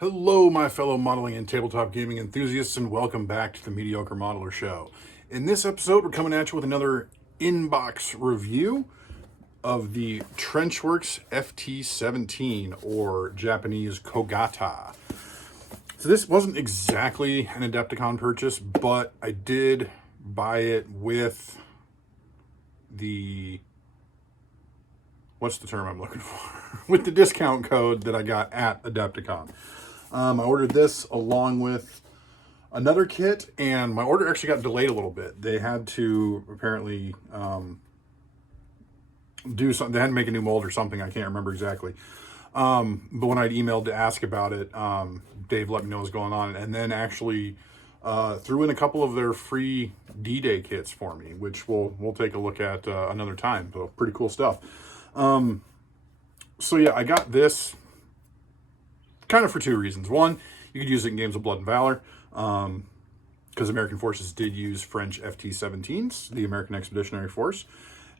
Hello, my fellow modeling and tabletop gaming enthusiasts, and welcome back to the Mediocre Modeler Show. In this episode, we're coming at you with another inbox review of the Trenchworx FT-17, or Japanese Kogata. So this wasn't exactly an Adepticon purchase, but I did buy it with the... what's the term I'm looking for? With the discount code that I got at Adepticon. I ordered this along with another kit, and my order actually got delayed a little bit. They had to apparently do something. They had to make a new mold or something. I can't remember exactly. But when I'd emailed to ask about it, Dave let me know what was going on, and then actually threw in a couple of their free D-Day kits for me, which we'll take a look at another time. So pretty cool stuff. So yeah, I got this kind of for two reasons. One, you could use it in games of Blood and Valor, because American forces did use French FT-17s, the American Expeditionary Force,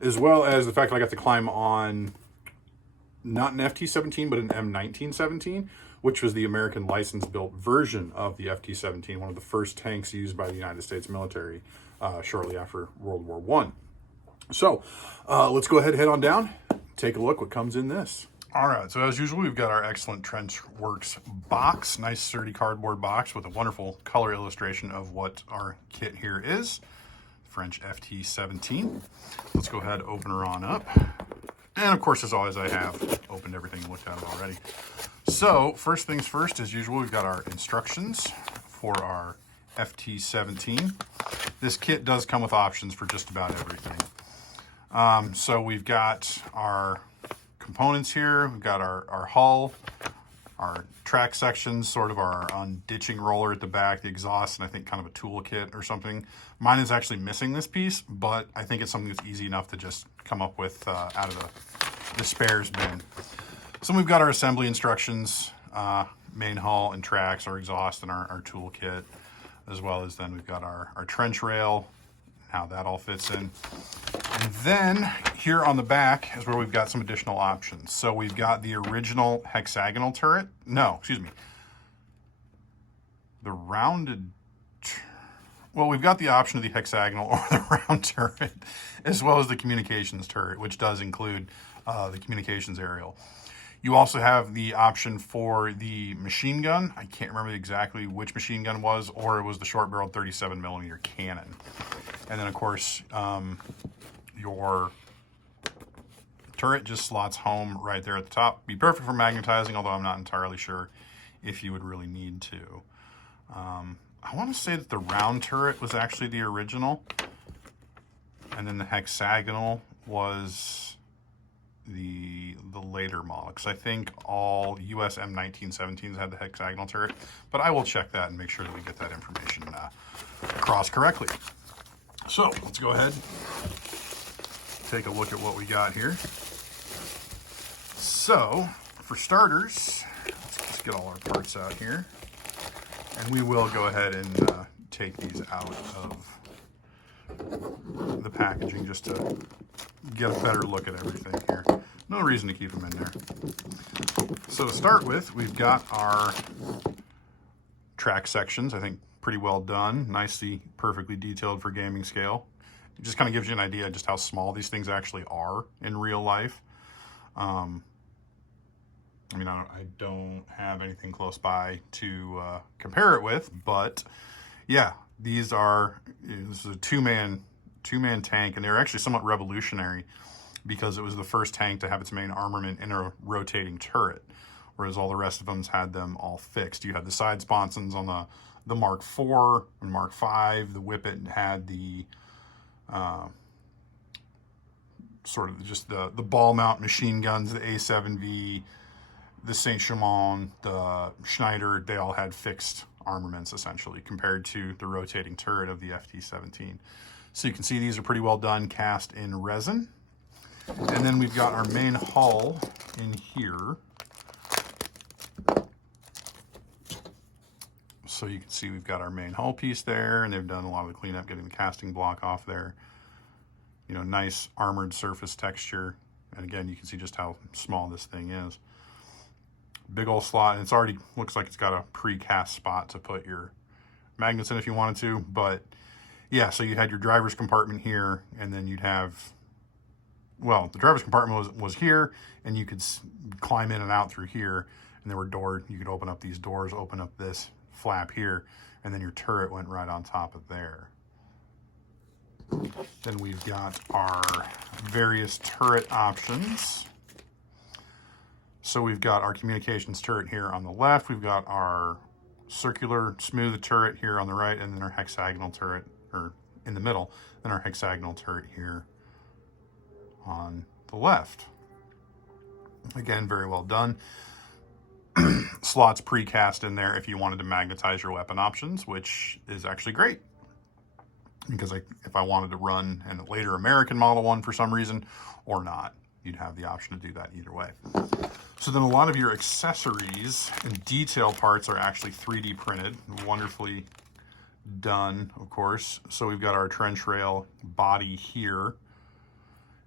as well as the fact that I got to climb on not an FT-17, but an M1917, which was the American license-built version of the FT-17, one of the first tanks used by the United States military shortly after World War I. So let's go ahead and head on down, take a look what comes in this. All right, so as usual, we've got our excellent Trenchworx box, nice sturdy cardboard box with a wonderful color illustration of what our kit here is, French FT-17. Let's go ahead, open her on up. And of course, as always, I have opened everything and looked at it already. So first things first, as usual, we've got our instructions for our FT-17. This kit does come with options for just about everything. So we've got our components here. We've got our hull, our track sections, sort of our unditching roller at the back, the exhaust, and I think kind of a toolkit or something. Mine is actually missing this piece, but I think it's something that's easy enough to just come up with out of the spares bin. So we've got our assembly instructions, main hull and tracks, our exhaust, and our toolkit, as well as then we've got our trench rail, how that all fits in. And then here on the back is where we've got some additional options. So we've got the original hexagonal turret. No, excuse me. The rounded... Well, we've got the option of the hexagonal or the round turret, as well as the communications turret, which does include the communications aerial. You also have the option for the machine gun. I can't remember exactly which machine gun it was, or it was the short-barreled 37mm cannon. And then, of course, your turret just slots home right there at the top. Be perfect for magnetizing, although I'm not entirely sure if you would really need to. I want to say that the round turret was actually the original, and then the hexagonal was the later model, because I think all US M1917s had the hexagonal turret, but I will check that and make sure that we get that information across correctly. So let's go ahead, take a look at what we got here. So for starters, let's get all our parts out here, and we will go ahead and take these out of the packaging just to get a better look at everything here. No reason to keep them in there. So to start with, we've got our track sections. I think pretty well done, nicely, perfectly detailed for gaming scale. It just kind of gives you an idea just how small these things actually are in real life. I mean, I don't have anything close by to compare it with, but yeah, this is a two-man tank, and they're actually somewhat revolutionary because it was the first tank to have its main armament in a rotating turret, whereas all the rest of them had them all fixed. You had the side sponsons on the Mark IV and Mark V. The Whippet had the sort of just the ball mount machine guns, the A7V, the Saint-Chamond, the Schneider. They all had fixed armaments essentially compared to the rotating turret of the FT-17. So you can see these are pretty well done, cast in resin. And then we've got our main hull in here. So you can see we've got our main hull piece there, and they've done a lot of the cleanup, getting the casting block off there. You know, nice armored surface texture. And again, you can see just how small this thing is. big old slot, and it's already looks like it's got a precast spot to put your magnets in if you wanted to. But yeah, so you had your driver's compartment here, and then you'd have, well, the driver's compartment was here, and you could climb in and out through here, and there were doors. You could open up these doors, open up this flap here, and then your turret went right on top of there. Then we've got our various turret options. So we've got our communications turret here on the left. We've got our circular smooth turret here on the right, and then our hexagonal turret, or in the middle, and our hexagonal turret here on the left. Again, very well done. Slots precast in there if you wanted to magnetize your weapon options, which is actually great. Because if I wanted to run a later American model one for some reason or not, you'd have the option to do that either way. So then a lot of your accessories and detail parts are actually 3D printed, wonderfully done, of course. So we've got our trench rail body here,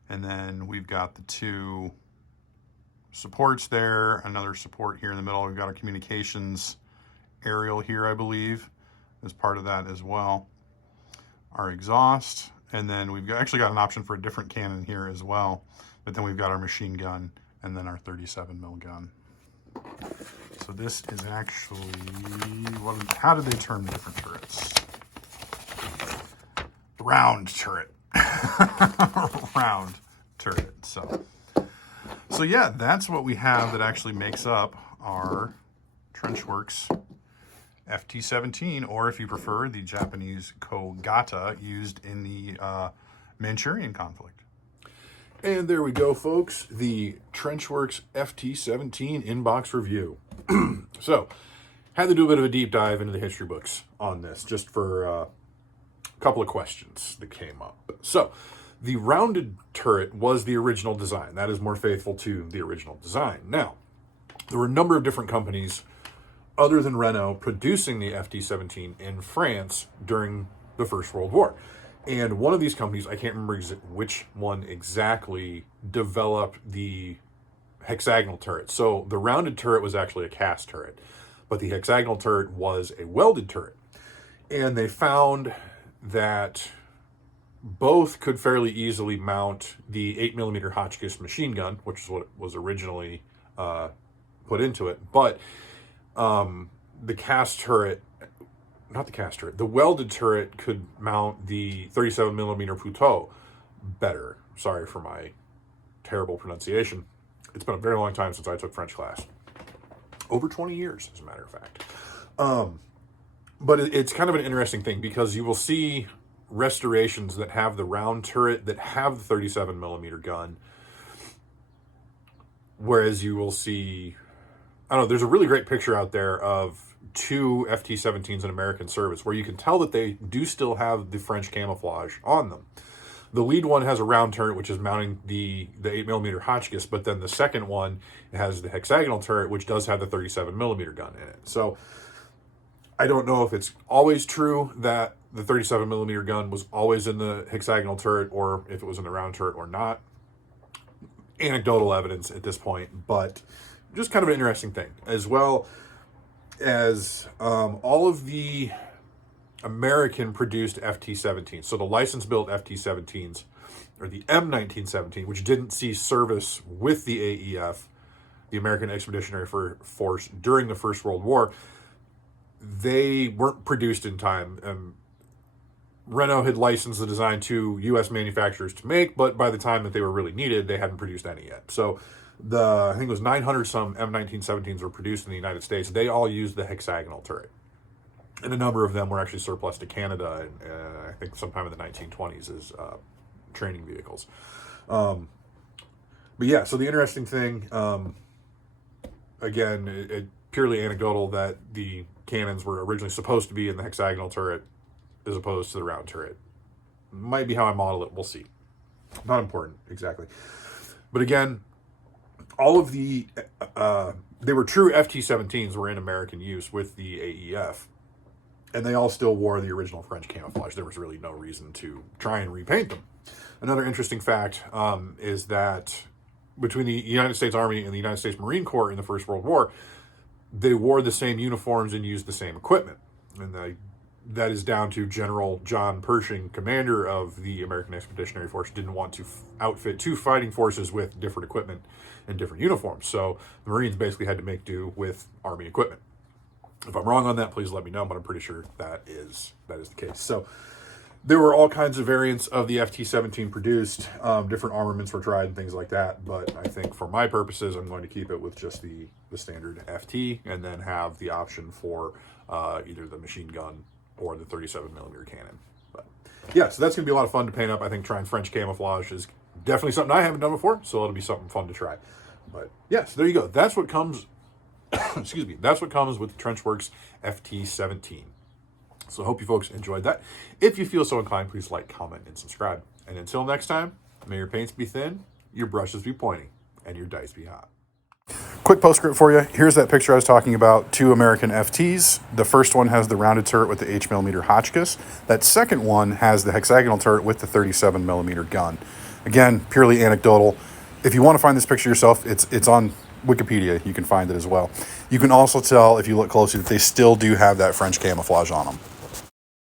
and then we've got the two supports there, another support here in the middle. We've got our communications aerial here, I believe, as part of that as well. Our exhaust, and then we've actually got an option for a different cannon here as well. But then we've got our machine gun and then our 37 mil gun. So this is actually, how did they term the different turrets? Round turret. Round turret. So yeah, that's what we have that actually makes up our Trenchworx FT-17, or if you prefer, the Japanese Kogata used in the Manchurian conflict. And there we go, folks. The Trenchworx FT-17 inbox review. So, had to do a bit of a deep dive into the history books on this, just for a couple of questions that came up. So, the rounded turret was the original design. That is more faithful to the original design. Now, there were a number of different companies other than Renault producing the FT-17 in France during the First World War. And one of these companies, I can't remember which one exactly, developed the hexagonal turret. So the rounded turret was actually a cast turret, but the hexagonal turret was a welded turret. And they found that both could fairly easily mount the 8mm Hotchkiss machine gun, which is what was originally put into it. But the cast turret, the welded turret could mount the 37mm Puteaux better. Sorry for my terrible pronunciation. It's been a very long time since I took French class. Over 20 years, as a matter of fact. But it's kind of an interesting thing, because you will see restorations that have the round turret that have the 37mm gun, whereas you will see, I don't know, there's a really great picture out there of two FT-17s in American service where you can tell that they do still have the French camouflage on them. The lead one has a round turret, which is mounting the 8mm Hotchkiss, but then the second one has the hexagonal turret, which does have the 37mm gun in it. So I don't know if it's always true that the 37mm gun was always in the hexagonal turret, or if it was in the round turret or not. Anecdotal evidence at this point, but just kind of an interesting thing. As well as all of the American-produced FT-17s, so the license-built FT-17s, or the M1917, which didn't see service with the AEF, the American Expeditionary Force, during the First World War, they weren't produced in time. Renault had licensed the design to U.S. manufacturers to make, but by the time that they were really needed, they hadn't produced any yet. So I think it was 900 some M1917s were produced in the United States. They all used the hexagonal turret. And a number of them were actually surplus to Canada, and I think sometime in the 1920s as training vehicles. But yeah, so the interesting thing, again, it purely anecdotal that the cannons were originally supposed to be in the hexagonal turret as opposed to the round turret. Might be how I model it, we'll see. Not important, exactly. But again, all of they were true FT-17s were in American use with the AEF. And they all still wore the original French camouflage. There was really no reason to try and repaint them. Another interesting fact is that between the United States Army and the United States Marine Corps in the First World War, they wore the same uniforms and used the same equipment. And that is down to General John Pershing, commander of the American Expeditionary Force, didn't want to outfit two fighting forces with different equipment and different uniforms. So the Marines basically had to make do with Army equipment. If I'm wrong on that, please let me know, but I'm pretty sure that is the case. So there were all kinds of variants of the FT-17 produced. Different armaments were tried and things like that. But I think for my purposes, I'm going to keep it with just the standard FT, and then have the option for either the machine gun or the 37mm cannon. But yeah, so that's going to be a lot of fun to paint up. I think trying French camouflage is definitely something I haven't done before, so it'll be something fun to try. But yeah, so there you go. That's what comes, excuse me, that's what comes with the Trenchworx FT-17. So I hope you folks enjoyed that. If you feel so inclined, please like, comment, and subscribe. And until next time, may your paints be thin, your brushes be pointy, and your dice be hot. Quick postscript for you. Here's that picture I was talking about, 2 American FTs. The first one has the rounded turret with the H-millimeter Hotchkiss. That second one has the hexagonal turret with the 37mm gun. Again, purely anecdotal. If you want to find this picture yourself, it's on Wikipedia. You can find it as well. You can also tell, if you look closely, that they still do have that French camouflage on them.